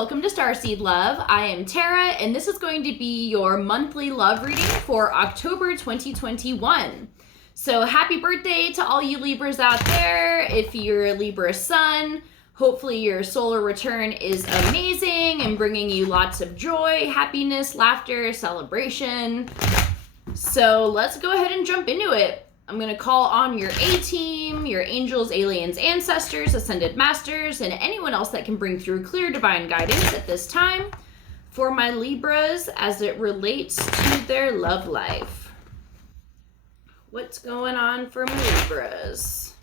welcome to Starseed Love. I am Tara, and this is going to be your monthly love reading for October 2021. So happy birthday to all you Libras out there. If you're a Libra sun, hopefully your solar return is amazing and bringing you lots of joy, happiness, laughter, celebration. So let's go ahead and jump into it. I'm going to call on your A-team, your angels, aliens, ancestors, ascended masters, and anyone else that can bring through clear divine guidance at this time for my Libras as it relates to their love life. What's going on for my Libras?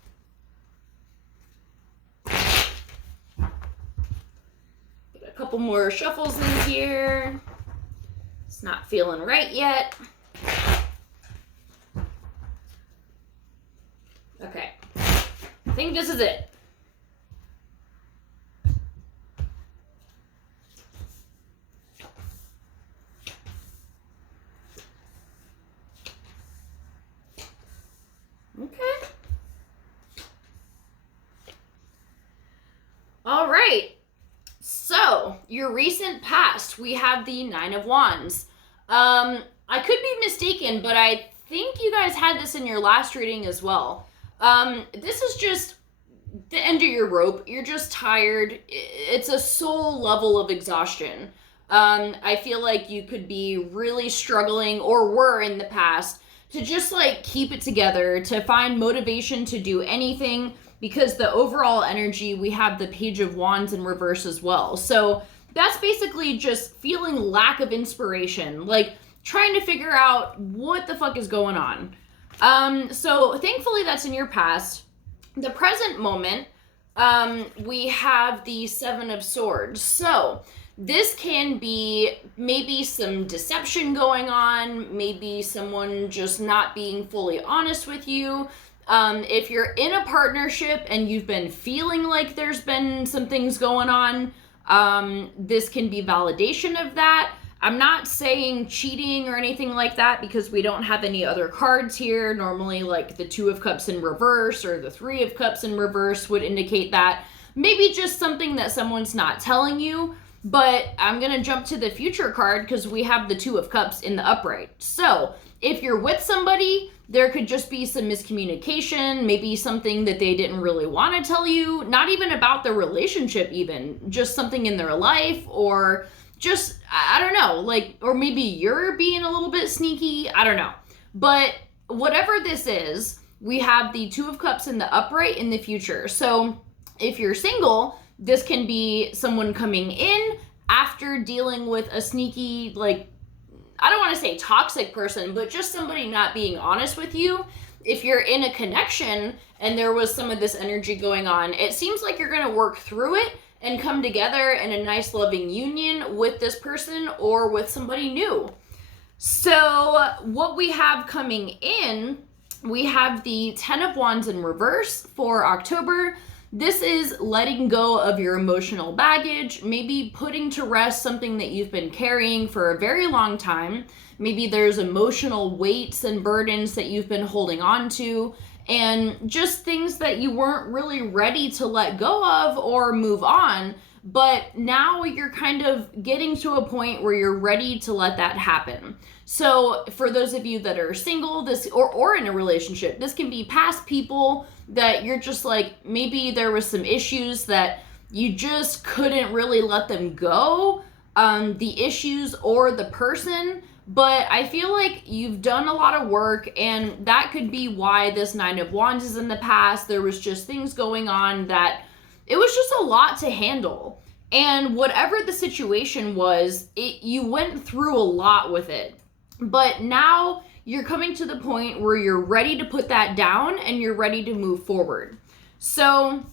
Get a couple more shuffles in here. It's not feeling right yet. Okay, I think this is it. Okay. All right. So, your recent past, we have the Nine of Wands. I could be mistaken, but I think you guys had this in your last reading as well. This is just the end of your rope. You're just tired. It's a soul level of exhaustion. I feel like you could be really struggling, or were in the past, to just like keep it together, to find motivation to do anything, because the overall energy, we have the Page of Wands in reverse as well. So that's basically just feeling lack of inspiration, like trying to figure out what the fuck is going on. So thankfully that's in your past. The present moment, we have the Seven of Swords. So this can be maybe some deception going on, maybe someone just not being fully honest with you. If you're in a partnership and you've been feeling like there's been some things going on, this can be validation of that. I'm not saying cheating or anything like that because we don't have any other cards here. Normally, like the Two of Cups in reverse or the Three of Cups in reverse would indicate that. Maybe just something that someone's not telling you. But I'm going to jump to the future card because we have the Two of Cups in the upright. So if you're with somebody, there could just be some miscommunication, maybe something that they didn't really want to tell you, not even about the relationship even, just something in their life, or just, I don't know, like, or maybe you're being a little bit sneaky, I don't know. But whatever this is, we have the Two of Cups in the upright in the future. So if you're single, this can be someone coming in after dealing with a sneaky, like, I don't want to say toxic person, but just somebody not being honest with you. If you're in a connection and there was some of this energy going on, it seems like you're going to work through it and come together in a nice loving union with this person or with somebody new. So what we have coming in, we have the Ten of Wands in reverse for October. This is letting go of your emotional baggage, maybe putting to rest something that you've been carrying for a very long time. Maybe there's emotional weights and burdens that you've been holding on to, and just things that you weren't really ready to let go of or move on, but now you're kind of getting to a point where you're ready to let that happen. So for those of you that are single, this or in a relationship, this can be past people that you're just like, maybe there was some issues that you just couldn't really let them go, the issues or the person. But I feel like you've done a lot of work, and that could be why this Nine of Wands is in the past. There was just things going on that it was just a lot to handle. And whatever the situation was, you went through a lot with it. But now you're coming to the point where you're ready to put that down and you're ready to move forward. So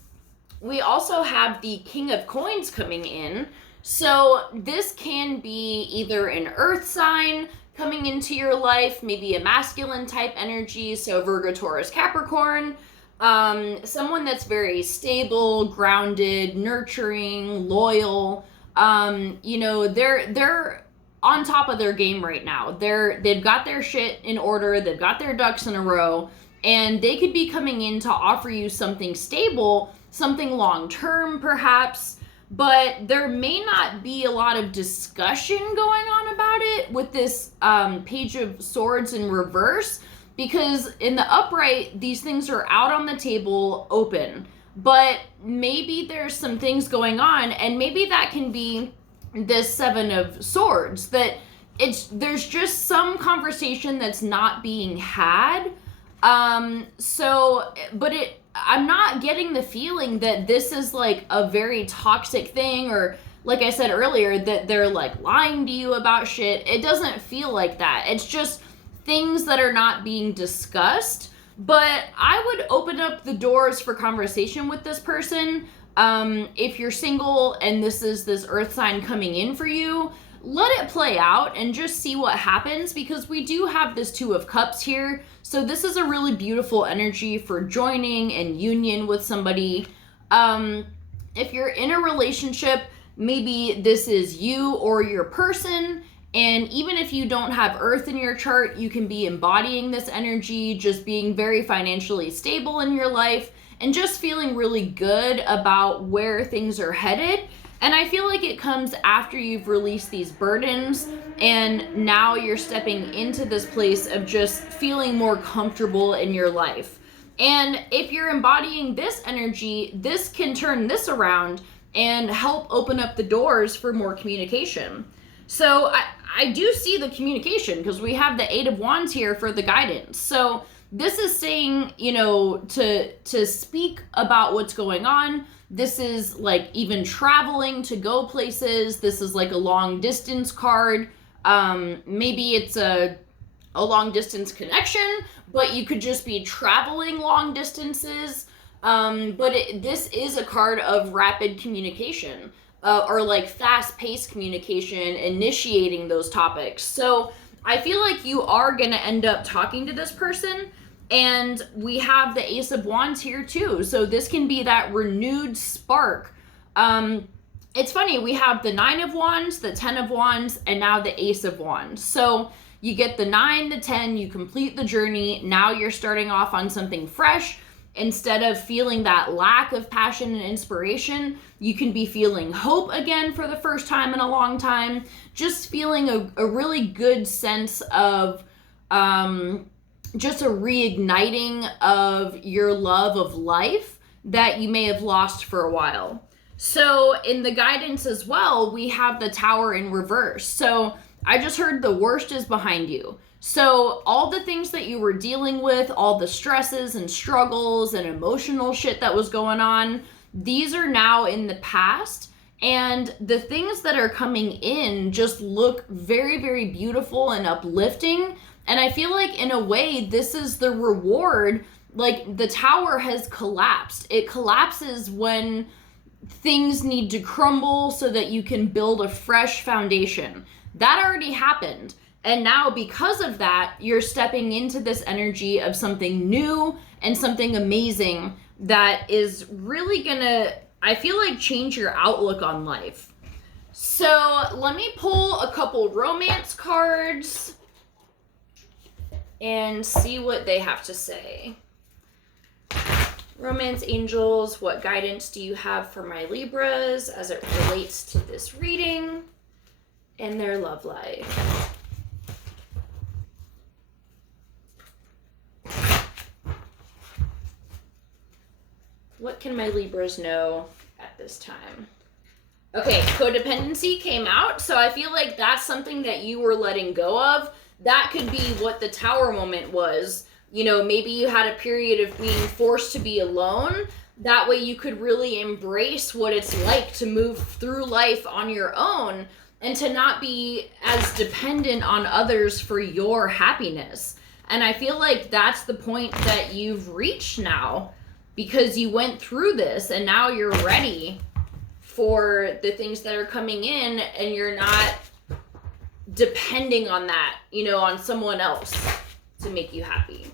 we also have the King of Coins coming in. So this can be either an earth sign coming into your life, maybe a masculine type energy, so Virgo, Taurus, Capricorn, someone that's very stable, grounded, nurturing, loyal. You know, they're on top of their game right now. They've got their shit in order, they've got their ducks in a row, and they could be coming in to offer you something stable, something long-term perhaps. but there may not be a lot of discussion going on about it with this Page of Swords in reverse, because in the upright, these things are out on the table, open. But maybe there's some things going on, and maybe that can be this Seven of Swords, that there's just some conversation that's not being had. I'm not getting the feeling that this is like a very toxic thing, or like I said earlier, that they're like lying to you about shit. It doesn't feel like that. It's just things that are not being discussed. But I would open up the doors for conversation with this person. If you're single and this is this earth sign coming in for you, let it play out and just see what happens, because we do have this Two of Cups here. So this is a really beautiful energy for joining and union with somebody. If you're in a relationship, maybe this is you or your person. And even if you don't have Earth in your chart, you can be embodying this energy, just being very financially stable in your life and just feeling really good about where things are headed. And I feel like it comes after you've released these burdens, and now you're stepping into this place of just feeling more comfortable in your life. And if you're embodying this energy, this can turn this around and help open up the doors for more communication. So I do see the communication, because we have the Eight of Wands here for the guidance. So this is saying, to speak about what's going on. This is like even traveling to go places. This is like a long distance card. Maybe it's a long distance connection, but you could just be traveling long distances. This is a card of rapid communication. Or like fast-paced communication, initiating those topics. So I feel like you are going to end up talking to this person, and we have the Ace of Wands here too. So this can be that renewed spark. It's funny, we have the Nine of Wands, the 10 of Wands, and now the Ace of Wands. So you get the 9, the 10, you complete the journey. Now you're starting off on something fresh. Instead of feeling that lack of passion and inspiration, you can be feeling hope again for the first time in a long time. Just feeling a really good sense of just a reigniting of your love of life that you may have lost for a while. So in the guidance as well, we have the Tower in reverse. So I just heard the worst is behind you. So all the things that you were dealing with, all the stresses and struggles and emotional shit that was going on, these are now in the past. And the things that are coming in just look very, very beautiful and uplifting. And I feel like in a way, this is the reward. Like the Tower has collapsed. It collapses when things need to crumble so that you can build a fresh foundation. That already happened. And now because of that, you're stepping into this energy of something new and something amazing that is really gonna, I feel like, change your outlook on life. So let me pull a couple romance cards and see what they have to say. Romance angels, what guidance do you have for my Libras as it relates to this reading and their love life? What can my Libras know at this time? Okay, codependency came out, so I feel like that's something that you were letting go of. That could be what the Tower moment was. Maybe you had a period of being forced to be alone. That way you could really embrace what it's like to move through life on your own and to not be as dependent on others for your happiness. And I feel like that's the point that you've reached now, because you went through this and now you're ready for the things that are coming in, and you're not depending on that, on someone else to make you happy.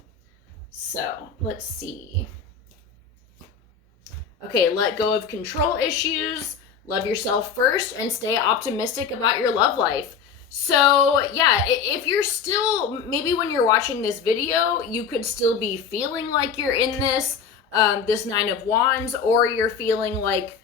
So let's see. Okay, let go of control issues, love yourself first, and stay optimistic about your love life. So yeah, if you're still, maybe when you're watching this video, you could still be feeling like you're in this Nine of Wands, or you're feeling like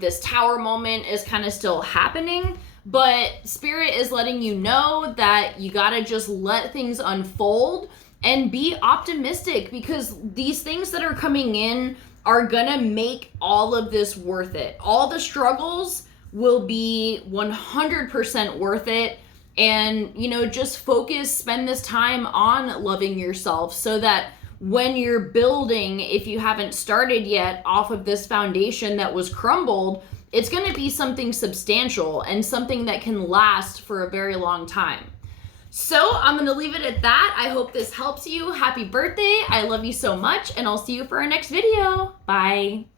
this tower moment is kind of still happening, but Spirit is letting you know that you gotta just let things unfold and be optimistic, because these things that are coming in are gonna make all of this worth it. All the struggles will be 100% worth it. And, you know, just focus, spend this time on loving yourself so that when you're building, if you haven't started yet, off of this foundation that was crumbled, it's going to be something substantial and something that can last for a very long time. So I'm going to leave it at that. I hope this helps you. Happy birthday. I love you so much, and I'll see you for our next video. Bye.